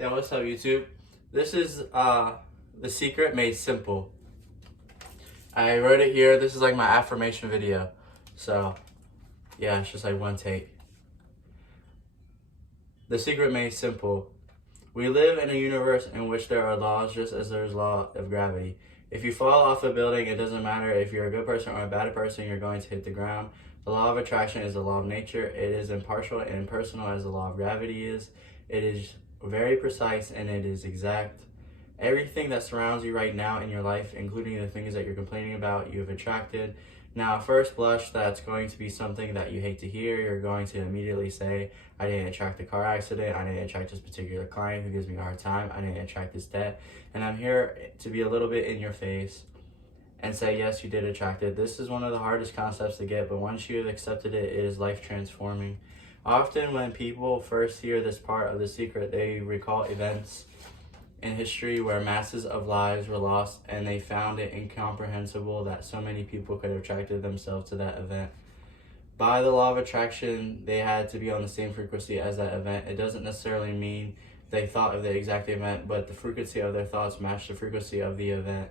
Yeah, what's up, YouTube? This is The Secret Made Simple. I wrote it here. This is like my affirmation video. So, yeah, it's just like one take. The Secret Made Simple. We live in a universe in which there are laws just as there's law of gravity. If you fall off a building, it doesn't matter if you're a good person or a bad person, you're going to hit the ground. The law of attraction is the law of nature. It is impartial and impersonal as the law of gravity is. It is very precise and it is exact. Everything that surrounds you right now in your life, including the things that you're complaining about, you've attracted. Now, at first blush, that's going to be something that you hate to hear. You're going to immediately say, I didn't attract the car accident. I didn't attract this particular client who gives me a hard time. I didn't attract this debt. And I'm here to be a little bit in your face and say, yes, you did attract it. This is one of the hardest concepts to get, but once you have accepted it, it is life transforming. Often when people first hear this part of the secret, they recall events in history where masses of lives were lost and they found it incomprehensible that so many people could have attracted themselves to that event. By the law of attraction, they had to be on the same frequency as that event. It doesn't necessarily mean they thought of the exact event, but the frequency of their thoughts matched the frequency of the event.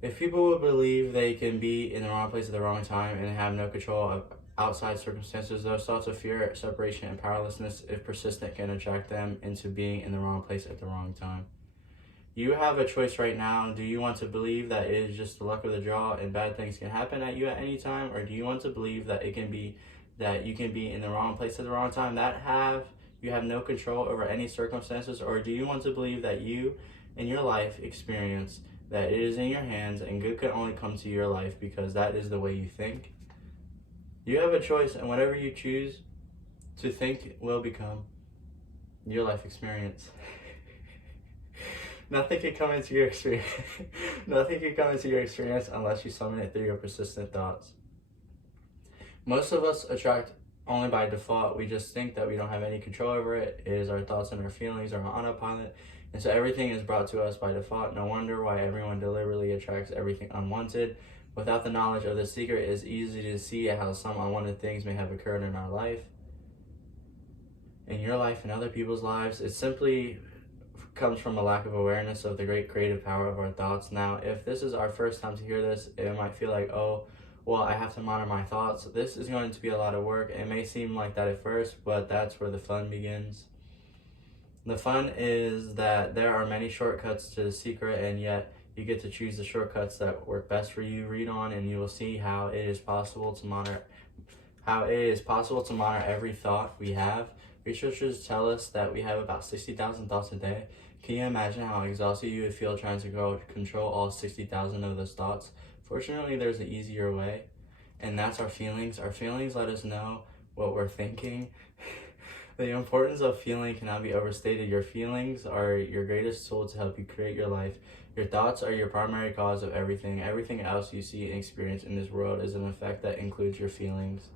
If people would believe they can be in the wrong place at the wrong time and have no control of outside circumstances, those thoughts of fear, separation, and powerlessness, if persistent, can attract them into being in the wrong place at the wrong time. You have a choice right now. Do you want to believe that it is just the luck of the draw and bad things can happen at you at any time, or do you want to believe that it can be that you can be in the wrong place at the wrong time, you have no control over any circumstances, or do you want to believe that you in your life experience that it is in your hands and good can only come to your life because that is the way you think? You have a choice, and whatever you choose to think will become your life experience. Nothing can come into your experience. Nothing can come into your experience unless you summon it through your persistent thoughts. Most of us attract only by default. We just think that we don't have any control over it. It is our thoughts and our feelings are on autopilot. And so everything is brought to us by default. No wonder why everyone deliberately attracts everything unwanted. Without the knowledge of the secret, it is easy to see how some unwanted things may have occurred in our life, in your life, and other people's lives. It simply comes from a lack of awareness of the great creative power of our thoughts. Now, if this is our first time to hear this, it might feel like, oh, well, I have to monitor my thoughts. This is going to be a lot of work. It may seem like that at first, but that's where the fun begins. The fun is that there are many shortcuts to the secret, and yet you get to choose the shortcuts that work best for you. Read on and you will see how it is possible to monitor every thought we have. Researchers tell us that we have about 60,000 thoughts a day. Can you imagine how exhausted you would feel trying to control all 60,000 of those thoughts? Fortunately, there's an easier way, and that's our feelings. Our feelings let us know what we're thinking. The importance of feeling cannot be overstated. Your feelings are your greatest tool to help you create your life. Your thoughts are your primary cause of everything. Everything else you see and experience in this world is an effect that includes your feelings.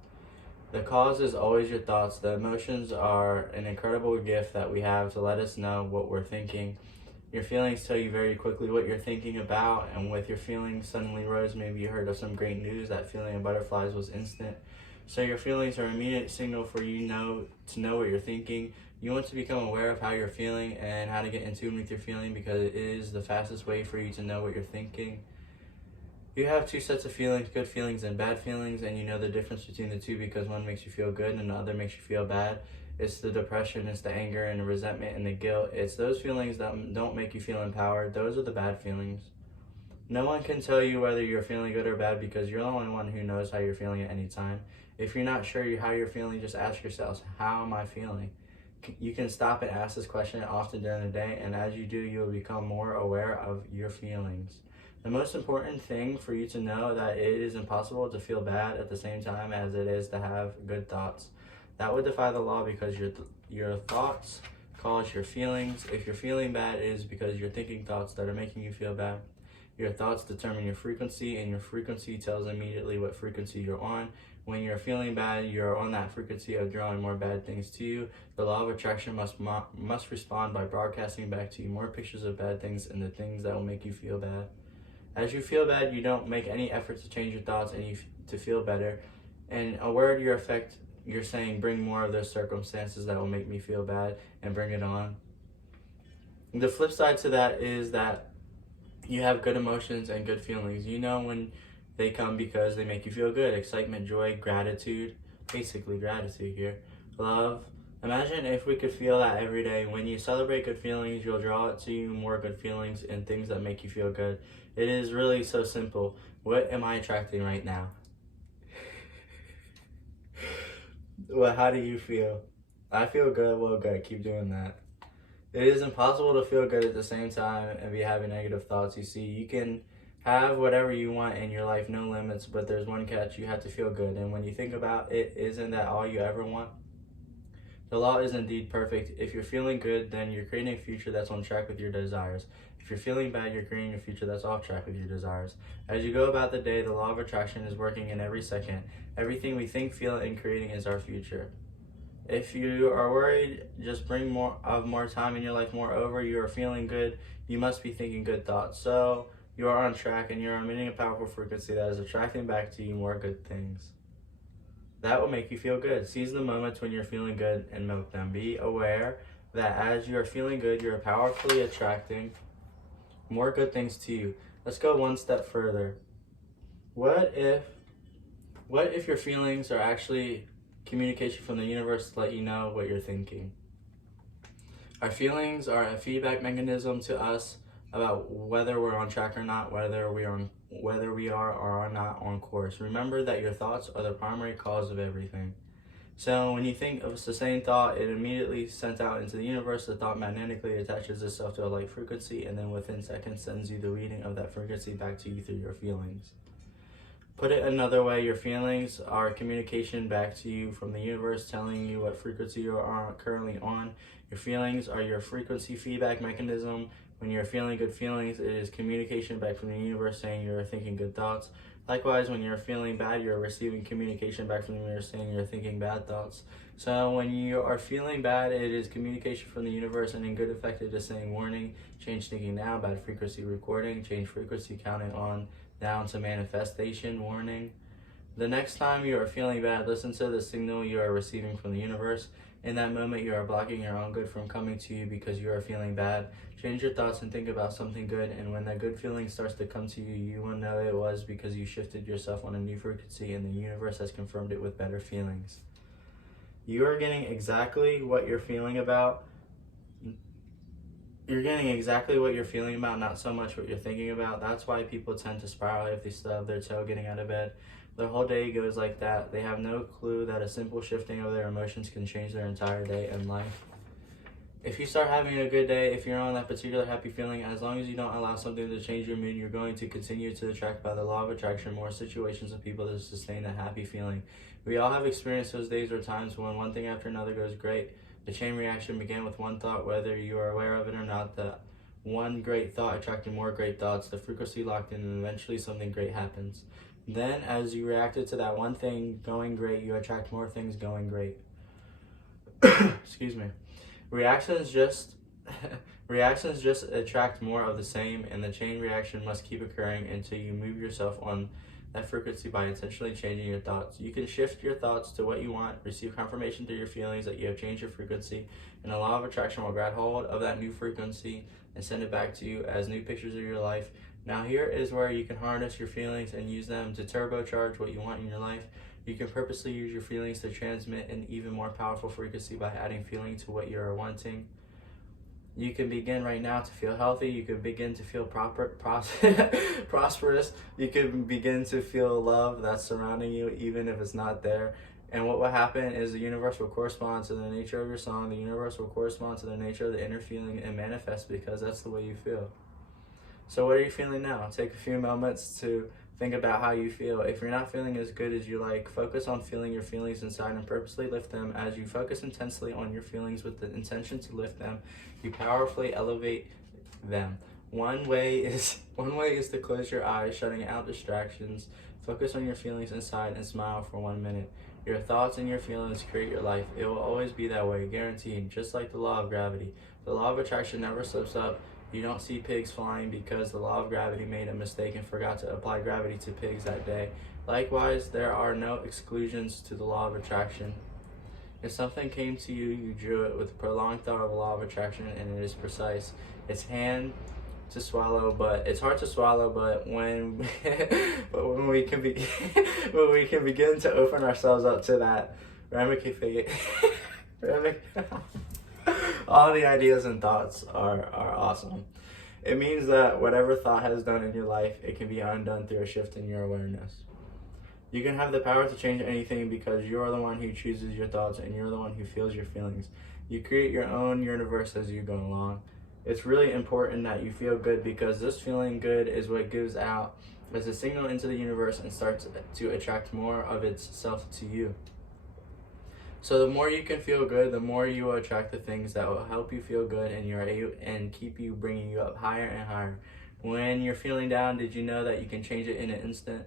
The cause is always your thoughts. The emotions are an incredible gift that we have to let us know what we're thinking. Your feelings tell you very quickly what you're thinking about, and with your feelings suddenly rose, maybe you heard of some great news. That feeling of butterflies was instant. So your feelings are an immediate signal for you to know what you're thinking. You want to become aware of how you're feeling and how to get in tune with your feeling, because it is the fastest way for you to know what you're thinking. You have two sets of feelings, good feelings and bad feelings, and you know the difference between the two because one makes you feel good and the other makes you feel bad. It's the depression, it's the anger and the resentment and the guilt. It's those feelings that don't make you feel empowered. Those are the bad feelings. No one can tell you whether you're feeling good or bad because you're the only one who knows how you're feeling at any time. If you're not sure how you're feeling, just ask yourself, how am I feeling? You can stop and ask this question often during the day, and as you do, you will become more aware of your feelings. The most important thing for you to know that it is impossible to feel bad at the same time as it is to have good thoughts. That would defy the law because your thoughts cause your feelings. If you're feeling bad, it is because you're thinking thoughts that are making you feel bad. Your thoughts determine your frequency, and your frequency tells immediately what frequency you're on. When you're feeling bad, you're on that frequency of drawing more bad things to you. The law of attraction must respond by broadcasting back to you more pictures of bad things and the things that will make you feel bad. As you feel bad, you don't make any effort to change your thoughts and to feel better. And a word you're saying, bring more of those circumstances that will make me feel bad and bring it on. The flip side to that is that you have good emotions and good feelings. You know when they come because they make you feel good. Excitement, joy, gratitude, basically gratitude here. Love. Imagine if we could feel that every day. When you celebrate good feelings, you'll draw to you more good feelings and things that make you feel good. It is really so simple. What am I attracting right now? Well, how do you feel? I feel good. Well, good. Keep doing that. It is impossible to feel good at the same time and be having negative thoughts. You see, you can have whatever you want in your life, no limits, but there's one catch. You have to feel good. And when you think about it, isn't that all you ever want? The law is indeed perfect. If you're feeling good, then you're creating a future that's on track with your desires. If you're feeling bad, you're creating a future that's off track with your desires. As you go about the day, the law of attraction is working in every second. Everything we think, feel, and creating is our future. If you are worried, just bring more time in your life. Moreover, you are feeling good. You must be thinking good thoughts. So you are on track and you are emitting a powerful frequency that is attracting back to you more good things. That will make you feel good. Seize the moments when you're feeling good and milk them. Be aware that as you are feeling good, you are powerfully attracting more good things to you. Let's go one step further. What if your feelings are actually communication from the universe to let you know what you're thinking? Our feelings are a feedback mechanism to us about whether we're on track or not, whether we are or are not on course. Remember that your thoughts are the primary cause of everything. So when you think of a sustained thought, it immediately sent out into the universe. The thought magnetically attaches itself to a light frequency and then within seconds sends you the reading of that frequency back to you through your feelings. Put it another way, your feelings are communication back to you from the universe telling you what frequency you are currently on. Your feelings are your frequency feedback mechanism. When you're feeling good feelings, it is communication back from the universe saying you're thinking good thoughts. Likewise, when you're feeling bad, you're receiving communication back from the universe saying you're thinking bad thoughts. So when you are feeling bad, it is communication from the universe, and in good effect, it is saying warning, change thinking now, bad frequency recording, change frequency counting on down to manifestation warning. The next time you are feeling bad, listen to the signal you are receiving from the universe. In that moment, you are blocking your own good from coming to you because you are feeling bad. Change your thoughts and think about something good, and when that good feeling starts to come to you, you will know it was because you shifted yourself on a new frequency and the universe has confirmed it with better feelings. You are getting exactly what you're feeling about. You're getting exactly what you're feeling about, not so much what you're thinking about. That's why people tend to spiral if they stub their toe getting out of bed. Their whole day goes like that. They have no clue that a simple shifting of their emotions can change their entire day and life. If you start having a good day, if you're on that particular happy feeling, as long as you don't allow something to change your mood, you're going to continue to attract by the law of attraction more situations of people to sustain a happy feeling. We all have experienced those days or times when one thing after another goes great. The chain reaction began with one thought, whether you are aware of it or not. That one great thought attracted more great thoughts. The frequency locked in, and eventually something great happens. Then, as you reacted to that one thing going great, you attract more things going great. Excuse me. Reactions just attract more of the same, and the chain reaction must keep occurring until you move yourself on that frequency by intentionally changing your thoughts. You can shift your thoughts to what you want, receive confirmation through your feelings that you have changed your frequency, and the law of attraction will grab hold of that new frequency and send it back to you as new pictures of your life. Now here is where you can harness your feelings and use them to turbocharge what you want in your life. You can purposely use your feelings to transmit an even more powerful frequency by adding feeling to what you are wanting. You can begin right now to feel healthy. You can begin to feel prosperous. You can begin to feel love that's surrounding you, even if it's not there. And what will happen is the universe will correspond to the nature of your song. The universe will correspond to the nature of the inner feeling and manifest because that's the way you feel. So what are you feeling now? Take a few moments to think about how you feel. If you're not feeling as good as you like, focus on feeling your feelings inside and purposely lift them. As you focus intensely on your feelings with the intention to lift them, you powerfully elevate them. One way is to close your eyes, shutting out distractions. Focus on your feelings inside and smile for 1 minute. Your thoughts and your feelings create your life. It will always be that way, guaranteed, just like the law of gravity. The law of attraction never slips up. You don't see pigs flying because the law of gravity made a mistake and forgot to apply gravity to pigs that day. Likewise, there are no exclusions to the law of attraction. If something came to you, you drew it with prolonged thought of a law of attraction, and it is precise. It's hand to swallow, but it's hard to swallow. But when, but when we can be, when we can begin to open ourselves up to that ramification, all the ideas and thoughts are awesome. It means that whatever thought has done in your life, it can be undone through a shift in your awareness. You can have the power to change anything because you're the one who chooses your thoughts and you're the one who feels your feelings. You create your own universe as you go along. It's really important that you feel good because this feeling good is what gives out as a signal into the universe and starts to attract more of itself to you. So the more you can feel good, the more you will attract the things that will help you feel good and keep you bringing you up higher and higher. When you're feeling down, did you know that you can change it in an instant?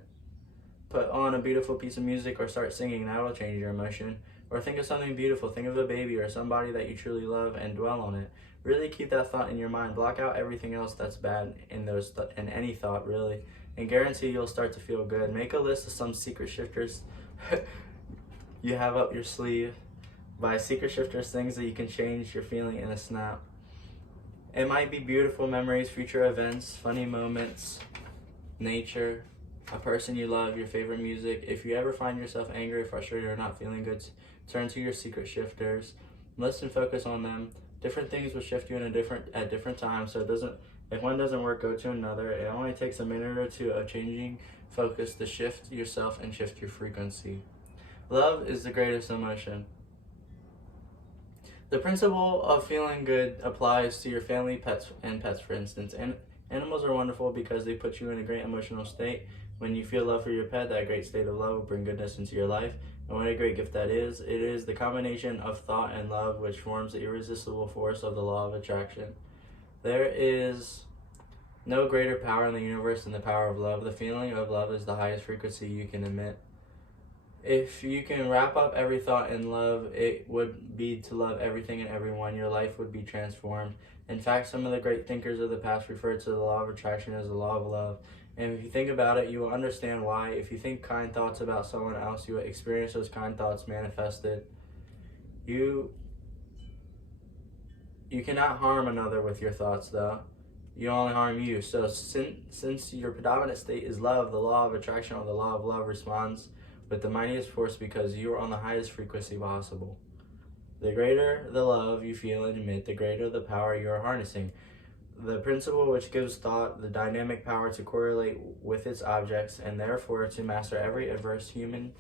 Put on a beautiful piece of music or start singing, that will change your emotion. Or think of something beautiful, think of a baby or somebody that you truly love and dwell on it. Really keep that thought in your mind. Block out everything else that's bad in in any thought, really. And guarantee you'll start to feel good. Make a list of some secret shifters you have up your sleeve. By secret shifters, things that you can change your feeling in a snap. It might be beautiful memories, future events, funny moments, nature, a person you love, your favorite music. If you ever find yourself angry, frustrated, or not feeling good, turn to your secret shifters. Listen, focus on them. Different things will shift you at different times. So if one doesn't work, go to another. It only takes a minute or two of changing focus to shift yourself and shift your frequency. Love is the greatest emotion. The principle of feeling good applies to your family, pets, for instance. And animals are wonderful because they put you in a great emotional state. When you feel love for your pet, that great state of love will bring goodness into your life. And what a great gift that is. It is the combination of thought and love which forms the irresistible force of the law of attraction. There is no greater power in the universe than the power of love. The feeling of love is the highest frequency you can emit. If you can wrap up every thought in love, it would be to love everything and everyone. Your life would be transformed. In fact, some of the great thinkers of the past referred to the law of attraction as the law of love. And if you think about it, you will understand why. If you think kind thoughts about someone else, you will experience those kind thoughts manifested. You cannot harm another with your thoughts, though. You only harm you. So since your predominant state is love, the law of attraction or the law of love responds with the mightiest force because you are on the highest frequency possible. The greater the love you feel and emit, the greater the power you are harnessing. The principle which gives thought the dynamic power to correlate with its objects and therefore to master every adverse human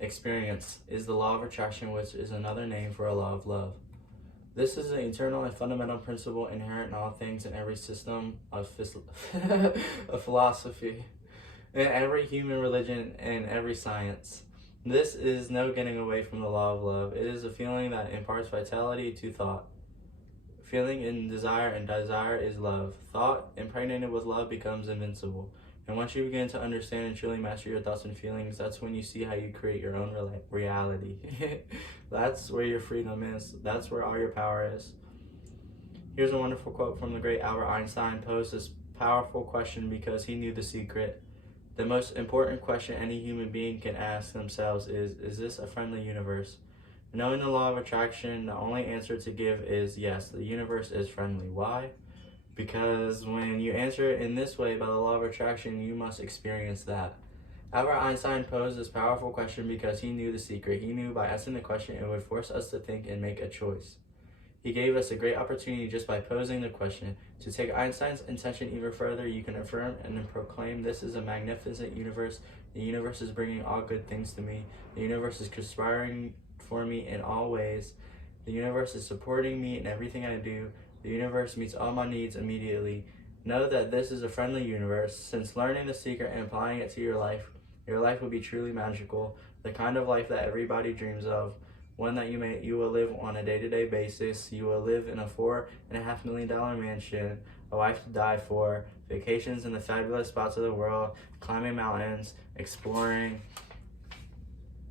experience is the law of attraction, which is another name for a law of love. This is an eternal and fundamental principle inherent in all things in every system of philosophy, in every human religion, and every science. This is no getting away from the law of love. It is a feeling that imparts vitality to thought. Feeling in desire, and desire is love. Thought impregnated with love becomes invincible. And once you begin to understand and truly master your thoughts and feelings, that's when you see how you create your own reality. That's where your freedom is. That's where all your power is. Here's a wonderful quote from the great Albert Einstein. Posed this powerful question because he knew the secret. The most important question any human being can ask themselves is this a friendly universe? Knowing the law of attraction, the only answer to give is yes, the universe is friendly. Why? Because when you answer it in this way by the law of attraction, you must experience that. Albert Einstein posed this powerful question because he knew the secret. He knew by asking the question it would force us to think and make a choice. He gave us a great opportunity just by posing the question. To take Einstein's intention even further, you can affirm and proclaim this is a magnificent universe. The universe is bringing all good things to me. The universe is conspiring for me in all ways. The universe is supporting me in everything I do. The universe meets all my needs immediately. Know that this is a friendly universe. Since learning the secret and applying it to your life will be truly magical. The kind of life that everybody dreams of. One that you will live on a day-to-day basis. You will live in a $4.5 million mansion, a wife to die for, vacations in the fabulous spots of the world, climbing mountains, exploring,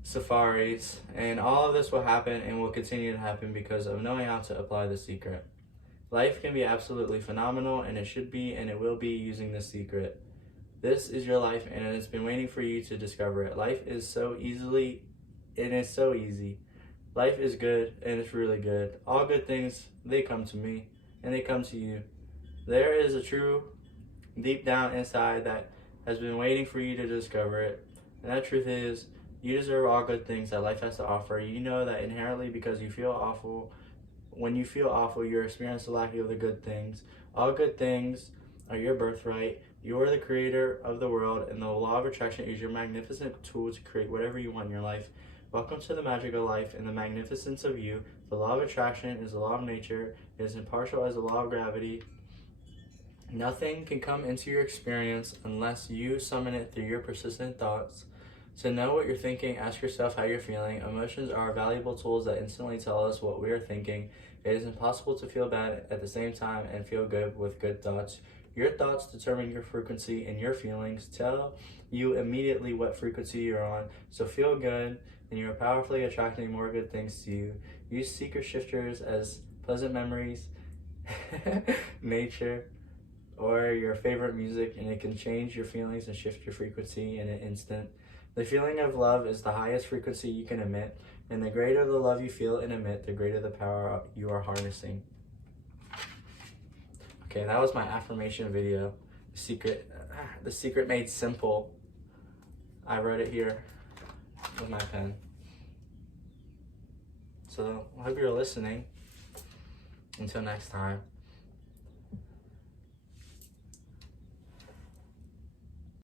safaris, and all of this will happen and will continue to happen because of knowing how to apply the secret. Life can be absolutely phenomenal, and it should be, and it will be using this secret. This is your life, and it's been waiting for you to discover it. Life is so easy. Life is good and it's really good. All good things, they come to me and they come to you. There is a true deep down inside that has been waiting for you to discover it. And that truth is, you deserve all good things that life has to offer. You know that inherently because you feel awful. When you feel awful, you're experiencing the lack of the good things. All good things are your birthright. You are the creator of the world, and the law of attraction is your magnificent tool to create whatever you want in your life. Welcome to the magic of life and the magnificence of you. The law of attraction is the law of nature. It is impartial as the law of gravity. Nothing can come into your experience unless you summon it through your persistent thoughts. To know what you're thinking, ask yourself how you're feeling. Emotions are valuable tools that instantly tell us what we are thinking. It is impossible to feel bad at the same time and feel good with good thoughts. Your thoughts determine your frequency, and your feelings tell you immediately what frequency you're on. So feel good, and you are powerfully attracting more good things to you. Use seeker shifters as pleasant memories, nature, or your favorite music, and it can change your feelings and shift your frequency in an instant. The feeling of love is the highest frequency you can emit, and the greater the love you feel and emit, the greater the power you are harnessing. Okay, that was my affirmation video. The secret made simple. I wrote it here with my pen. So I hope you're listening. Until next time.